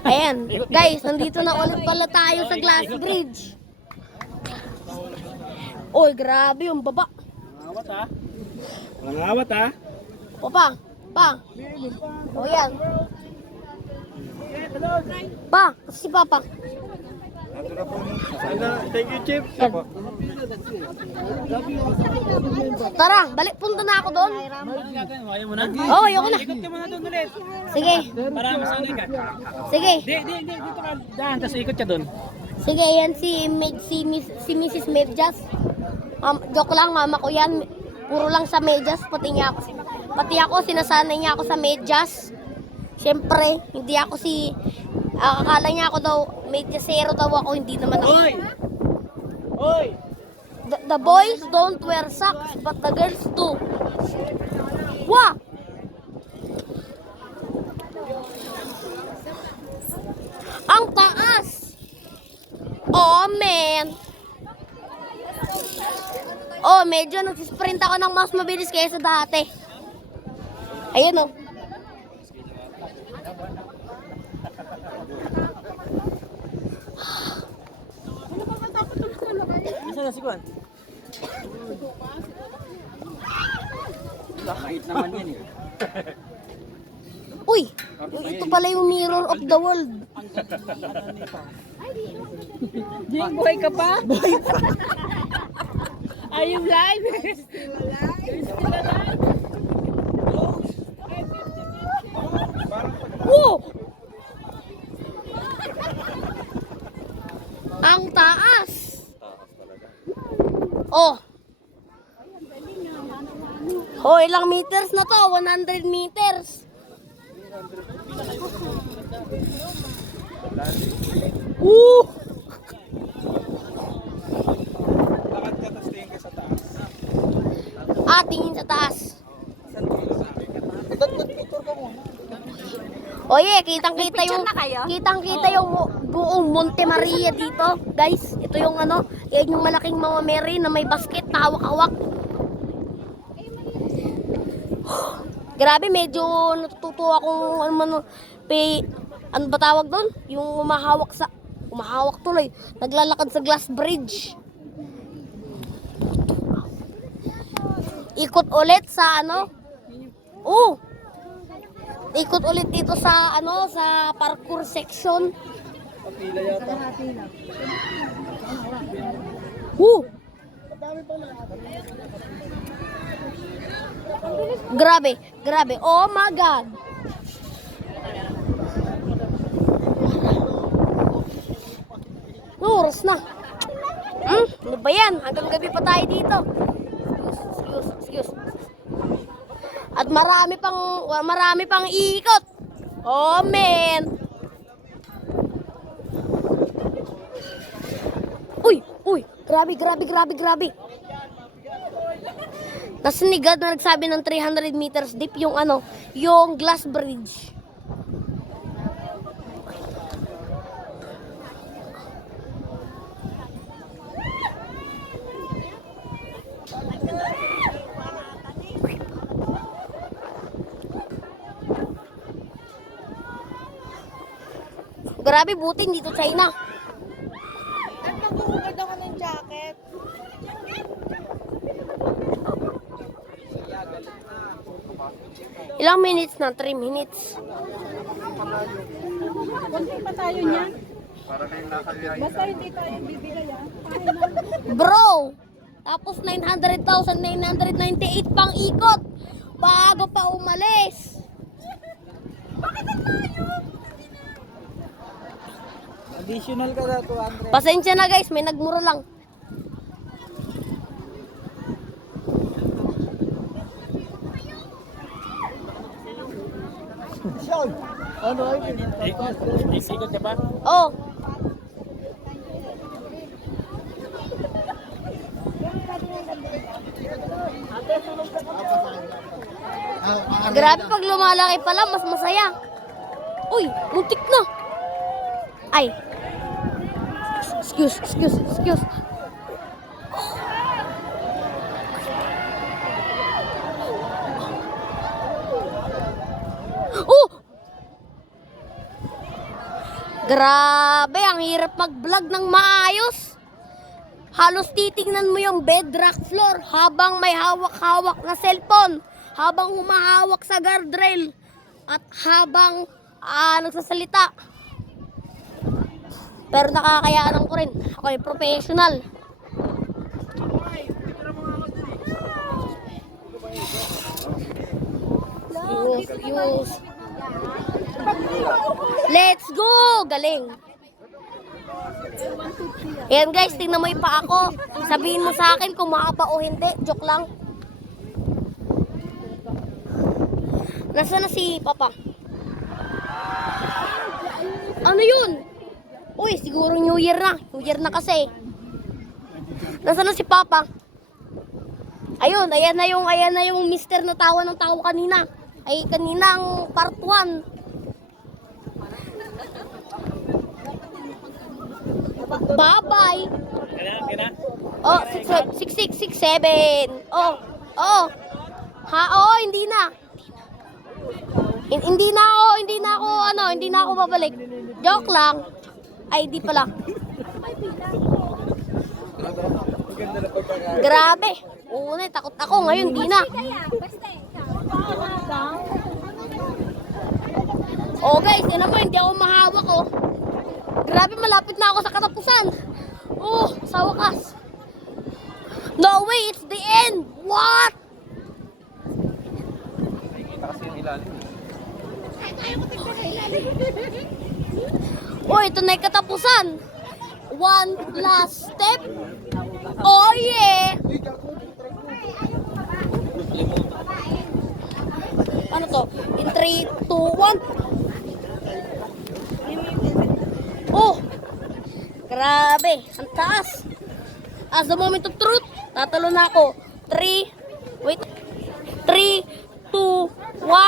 Ayan, guys, nandito na ulit pala tayo sa Glass Bridge. Oy, grabe yung baba. Mangawat ha. Mangawat ha. Pa. O yan. Pa, si Papa. Thank you, Chip. Yan. Tara, balik punta na ako doon. Ayaw mo na? Oo, ayoko na. Ikot ka muna doon ulit. Sige. Para masanay ka. Sige. Di, dito ka. Daan, tapos ikot ka doon. Sige, yan si Mrs. Medjas. Joke lang, mama ko yan. Puro lang sa medyas, pati ako, sinasanay niya ako sa medyas. Siyempre, hindi ako akala niya ako daw, medyasero daw ako, hindi naman ako. Hoy! The boys don't wear socks, but the girls do. Wah! Ang taas! Oh, man! Oh, medyo nagsisprint ako ng mas mabilis kaysa dati. Ayun oh. Bisa na si Juan? Kahit naman yan eh. Uy! Ito pala yung mirror of the world. Jing, buhay ka pa? Buhay pa. Are you live? Still alive? Whoa! Ang taas! Oh! Oh, ilang meters na to? 100 meters. Woo! Lakad ka, tapos tingin ka sa taas. Tingin sa taas. Picture ka muna. Oye, kitang-kita yung buong Monte Maria dito. Guys, ito yung yan yung malaking Mama Mary na may basket na hawak-hawak. Grabe, medyo natutuwa akong ano ba tawag doon? Yung umahawak tuloy. Naglalakad sa Glass Bridge. Ikot ulit sa ikot ulit dito sa sa parkour section. Papila yata. Grabe. Oh my God. Oras na. Ano ba yan? Hanggang gabi pa tayo dito. Excuse. At marami pang iikot. Oh, man. Uy. Grabe. Tapos ni God na nagsabi ng 300 meters deep yung yung Glass Bridge. Grabe, buti dito China. At maghuhugad ako ng jacket. Ilang minutes na? 3 minutes. Kunti pa tayo niyan. Basta hindi tayo bibigay Bro! Tapos 900,998 pang ikot. Bago pa umalis. Bakit ang tayo? Additional ka na 200. Pasensya na guys, may nagmura lang. Ano ay? Isikot ka ba? Oh. Grabe pag lumalaki pala, mas masaya. Uy, muntik na. Ay. Excuse. Oh! Grabe, ang hirap mag-vlog ng maayos. Halos titingnan mo yung bedrock floor habang may hawak-hawak na cellphone, habang humahawak sa guardrail, at habang nagsasalita. Pero nakakayaan ko rin. Ako ay professional. Use. Let's go! Galing. Ayan guys, tingnan mo yung paa ko. Sabihin mo sa akin kung maaba o hindi. Joke lang. Nasaan na si Papa? Ano yun? Uy, siguro New Year na. New Year na kasi. Nasaan na si Papa? Ayun, ayan na yung mister na tawa ng tawa kanina. Ay, kaninang part 1. Bye-bye. Kaya? Oh, 6667. Oh, oh. Ha, oh, hindi na. Hindi na ako babalik. Joke lang. Ay, di pala. Grabe. Una, takot ako. Ngayon, di na. Oh, guys, yan naman, hindi ako mahawak, oh. Grabe, malapit na ako sa katapusan. Oh, sa wakas. No way, it's the end. What? Oh, ito na yung katapusan. One last step. Oh, yeah. Ano to? In 3, 2, 1. Oh! Grabe! Ang taas! As the moment of truth, tatalo na ako. 3, 2, 1.